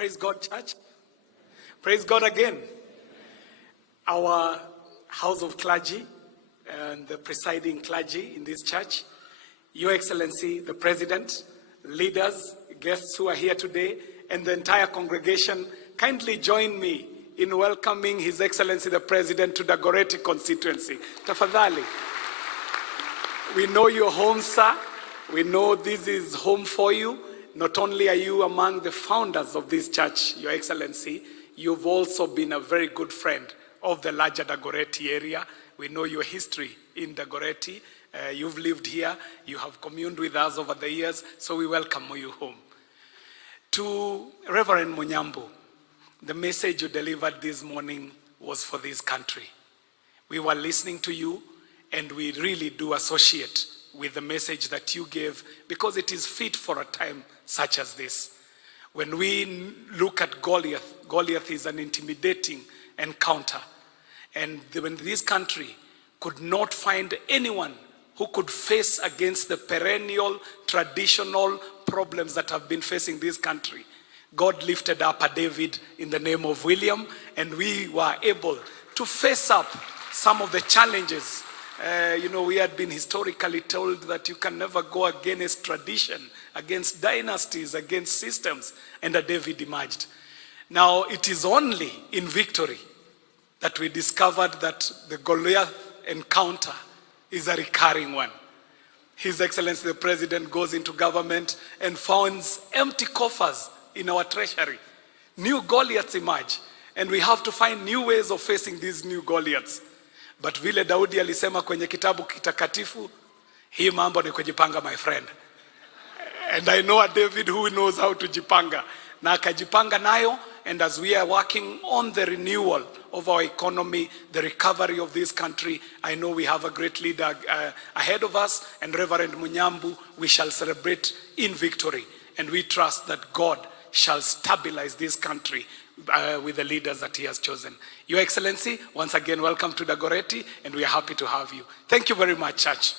Praise God, church. Praise God again. Our House of Clergy and the presiding clergy in this church, Your Excellency, the President, leaders, guests who are here today, and the entire congregation, kindly join me in welcoming His Excellency, the President, to the Dagoretti constituency. Tafadhali. We know you're home, sir. We know this is home for you. Not only are you among the founders of this church, Your Excellency, you've also been a very good friend of the larger Dagoretti area. We know your history in Dagoretti. You've lived here. You have communed with us over the years, so we welcome you home. To Reverend Munyambu, the message you delivered this morning was for this country. We were listening to you, and we really do associate with the message that you gave, because it is fit for a time such as this. When we look at Goliath, Goliath is an intimidating encounter. And when this country could not find anyone who could face against the perennial, traditional problems that have been facing this country, God lifted up a David in the name of William, and we were able to face up some of the challenges. We had been historically told that you can never go against tradition, against dynasties, against systems, and a David emerged. Now, it is only in victory that we discovered that the Goliath encounter is a recurring one. His Excellency the President goes into government and finds empty coffers in our treasury. New Goliaths emerge, and we have to find new ways of facing these new Goliaths. But vile Daudi alisema kwenye kitabu kitakatifu, hii mambo ni kujipanga, my friend. And I know a David who knows how to jipanga. Na akajipanga nayo, and as we are working on the renewal of our economy, the recovery of this country, I know we have a great leader ahead of us, and Reverend Munyambu, we shall celebrate in victory. And we trust that God shall stabilize this country with the leaders that He has chosen. Your Excellency, once again, welcome to Dagoretti, and we are happy to have you. Thank you very much, Church.